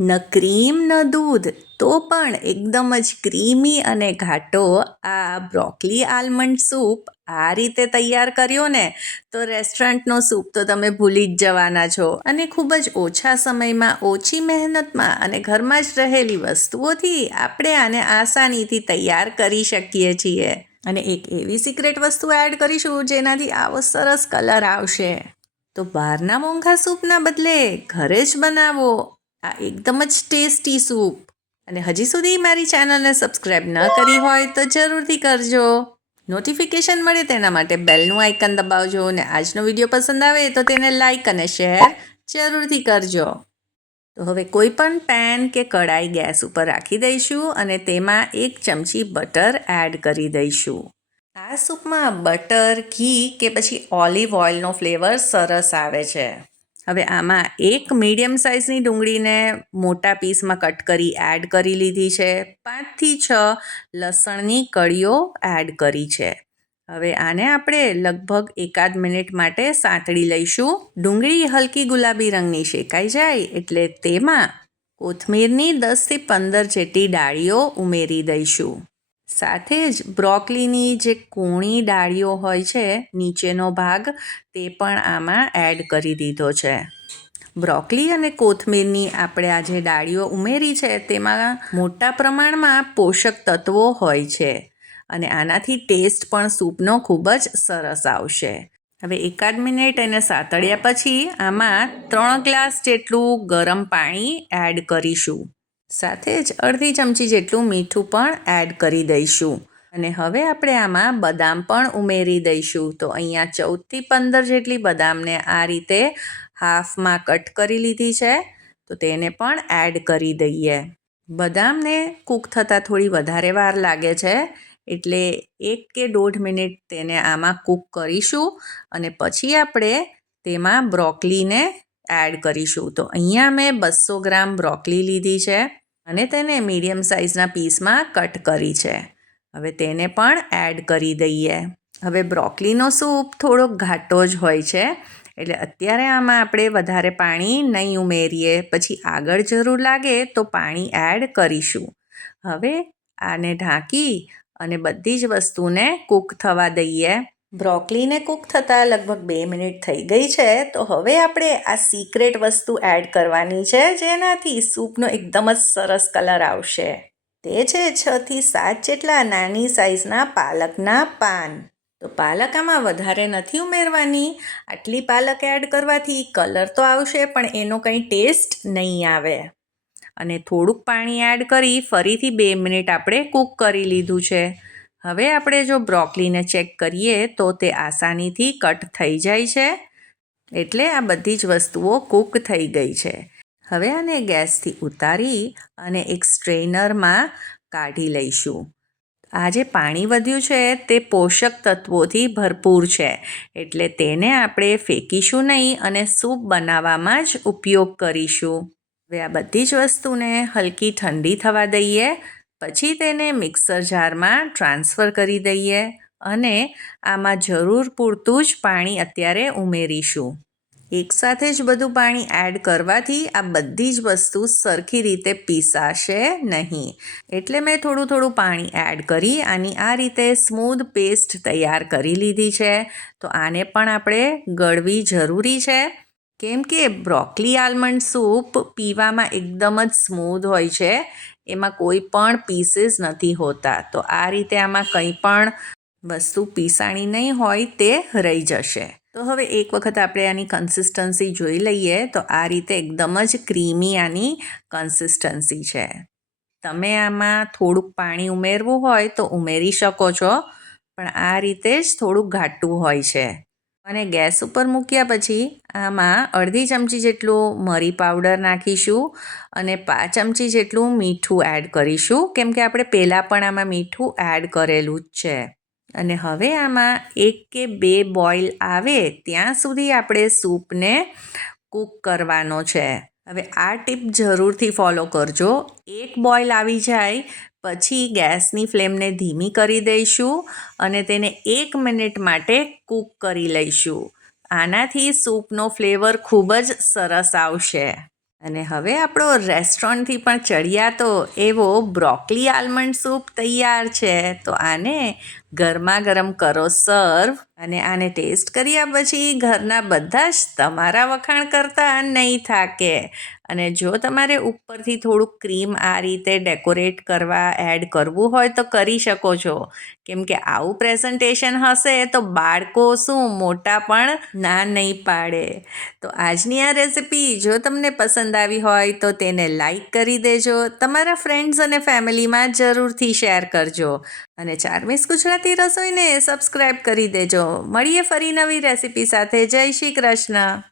ન ક્રીમ, ન દૂધ, તો પણ એકદમ જ ક્રીમી અને ઘાટો આ બ્રોકલી આલમંડ સૂપ આ રીતે તૈયાર કર્યો ને, તો રેસ્ટોરન્ટનો સૂપ તો તમે ભૂલી જ જવાના છો. અને ખૂબ જ ઓછા સમયમાં, ઓછી મહેનતમાં અને ઘરમાં જ રહેલી વસ્તુઓથી આપણે આને આસાનીથી તૈયાર કરી શકીએ છીએ. અને એક એવી સિક્રેટ વસ્તુ એડ કરીશું જેનાથી આવો સરસ કલર આવશે. તો બહારના મોંઘા સૂપના બદલે ઘરે જ બનાવો. આ એકદમ જ ટેસ્ટી સૂપ. અને હજી સુધી મારી ચેનલને સબસ્ક્રાઈબ ન કરી હોય તો જરૂરથી કરજો. નોટિફિકેશન મળે તેના માટે બેલનું આઇકન દબાવજો અને આજનો વીડિયો પસંદ આવે તો તેને લાઇક અને શેર જરૂરથી કરજો. તો હવે કોઈ પણ પેન કે કડાઈ ગેસ ઉપર રાખી દઈશું અને તેમાં એક ચમચી બટર એડ કરી દઈશું. આ સૂપમાં બટર, ઘી કે પછી ઓલિવ ઓઇલનો ફ્લેવર સરસ આવે છે. હવે આમાં એક મીડિયમ સાઇઝની ડુંગળીને મોટા પીસમાં કટ કરી એડ કરી લીધી છે. પાંચથી છ લસણની કળીઓ એડ કરી છે. હવે આને આપણે લગભગ એકાદ મિનિટ માટે સાંતળી લઈશું. ડુંગળી હલકી ગુલાબી રંગની શેકાઈ જાય એટલે તેમાં કોથમીરની દસથી પંદર જેટલી ડાળીઓ ઉમેરી દઈશું. સાથે જ બ્રોકલીની જે કૂણી ડાળીઓ હોય છે, નીચેનો ભાગ, તે પણ આમાં એડ કરી દીધો છે. બ્રોકલી અને કોથમીરની આપણે આ જે ડાળીઓ ઉમેરી છે, તેમાં મોટા પ્રમાણમાં પોષક તત્વો હોય છે અને આનાથી ટેસ્ટ પણ સૂપનો ખૂબ જ સરસ આવશે. હવે એકાદ મિનિટ એને સાતળ્યા પછી આમાં ત્રણ ગ્લાસ જેટલું ગરમ પાણી એડ કરીશું. સાથે જ અડધી ચમચી જેટલું મીઠું પણ એડ કરી દઈશું. અને હવે આપણે આમાં બદામ પણ ઉમેરી દઈશું. તો અહીંયા ચૌદથી પંદર જેટલી બદામને આ રીતે હાફમાં કટ કરી લીધી છે. તો તેને પણ એડ કરી દઈએ. બદામને કૂક થતાં થોડી વધારે વાર લાગે છે. એટલે એક કે દોઢ મિનિટ તેને આમાં કૂક કરીશું. અને પછી આપણે તેમાં બ્રોકલીને એડ કરીશું. તો અહીંયા મેં બસો ગ્રામ બ્રોકલી લીધી છે. અને તેને મીડિયમ સાઇઝના પીસમાં કટ કરી છે. હવે તેને પણ એડ કરી દઈએ. હવે બ્રોકલીનો સૂપ થોડો ઘાટો જ હોય છે, એટલે અત્યારે આમાં આપણે વધારે પાણી નહીં ઉમેરીએ. પછી આગળ જરૂર લાગે તો પાણી એડ કરીશું. હવે આને ઢાંકી અને બધી જ વસ્તુને કૂક થવા દઈએ. બ્રોકલીને કૂક થતાં લગભગ બે મિનિટ થઈ ગઈ છે, તો હવે આપણે આ સિક્રેટ વસ્તુ એડ કરવાની છે, જેનાથી સૂપનો એકદમ જ સરસ કલર આવશે. તે છે છથી સાત જેટલા નાની સાઇઝના પાલકના પાન. તો પાલક આમાં વધારે નથી ઉમેરવાની. આટલી પાલક એડ કરવાથી કલર તો આવશે, પણ એનો કંઈ ટેસ્ટ નહીં આવે. અને થોડુંક પાણી એડ કરી, ફરીથી બે મિનિટ આપણે કૂક કરી લીધું છે. હવે આપણે જો બ્રોકલીને ચેક કરીએ તો તે આસાનીથી કટ થઈ જાય છે. એટલે આ બધી જ વસ્તુઓ કૂક થઈ ગઈ છે. હવે આને ગેસથી ઉતારી અને એક સ્ટ્રેનરમાં કાઢી લઈશું. આ જે પાણી વધ્યું છે તે પોષક તત્વોથી ભરપૂર છે. એટલે તેને આપણે ફેંકીશું નહીં અને સૂપ બનાવવામાં જ ઉપયોગ કરીશું. હવે આ બધી જ વસ્તુને હલકી ઠંડી થવા દઈએ. પછી તેને મિક્સર જારમાં ટ્રાન્સફર કરી દઈએ અને આમાં જરૂર પૂરતું જ પાણી અત્યારે ઉમેરીશું. એકસાથે જ બધું પાણી એડ કરવાથી આ બધી જ વસ્તુ સરખી રીતે પીસાશે નહીં. એટલે મેં થોડું થોડું પાણી એડ કરી આની આ રીતે સ્મૂધ પેસ્ટ તૈયાર કરી લીધી છે. તો આને પણ આપણે ગળવી જરૂરી છે. કેમ કે બ્રોકલી આલમંડ સૂપ પીવામાં એકદમ જ સ્મૂધ હોય છે. એમાં કોઈ પણ પીસીસ નથી હોતા. તો આ રીતે આમાં કંઈ પણ વસ્તુ પીસાણી નહીં હોય તે રહી જશે. તો હવે એક વખત આપણે આની કન્સિસ્ટન્સી જોઈ લઈએ તો આ રીતે એકદમ જ ક્રીમી આની કન્સિસ્ટન્સી છે. તમે આમાં થોડુંક પાણી ઉમેરવું હોય તો ઉમેરી શકો છો, પણ આ રીતે જ થોડુંક ઘાટું હોય છે. અને ગેસ ઉપર મૂક્યા પછી આમાં અડધી ચમચી જેટલું મરી પાવડર નાખીશું અને પાંચ ચમચી જેટલું મીઠું એડ કરીશું. કેમ કે આપણે પહેલાં પણ આમાં મીઠું એડ કરેલું જ છે. અને હવે આમાં એક કે બે બોઇલ આવે ત્યાં સુધી આપણે સૂપને કૂક કરવાનો છે. હવે આ ટીપ જરૂરથી ફોલો કરજો. એક બોઇલ આવી જાય, પછી ગેસની ફ્લેમને ધીમી કરી દઈશું અને તેને એક મિનિટ માટે કૂક કરી લઈશું. આનાથી સૂપનો ફ્લેવર ખૂબ જ સરસ આવશે. અને હવે આપણો રેસ્ટોરન્ટથી પણ ચડિયાતો એવો બ્રોકલી આલમંડ સૂપ તૈયાર છે. તો આને ગરમા ગરમ કરો સર્વ અને આને ટેસ્ટ કર્યા પછી ઘરના બધા જ તમારા વખાણ કરતા નહીં થાકે. અને જો તમારે ઉપરથી થોડુંક ક્રીમ આ રીતે ડેકોરેટ કરવા એડ કરવું હોય તો કરી શકો છો. કેમ કે આવું પ્રેઝન્ટેશન હશે તો બાળકો શું મોટા પણ ના નહીં પાડે. તો આજની આ રેસિપી જો તમને પસંદ આવી હોય તો તેને લાઈક કરી દેજો. તમારા ફ્રેન્ડ્સ અને ફેમિલીમાં જરૂરથી શેર કરજો. અને ચારમીસ ગુજરાતી રસોઈને સબસ્ક્રાઈબ કરી દેજો. મળીએ ફરી નવી રેસિપી સાથે. જય શ્રી કૃષ્ણ.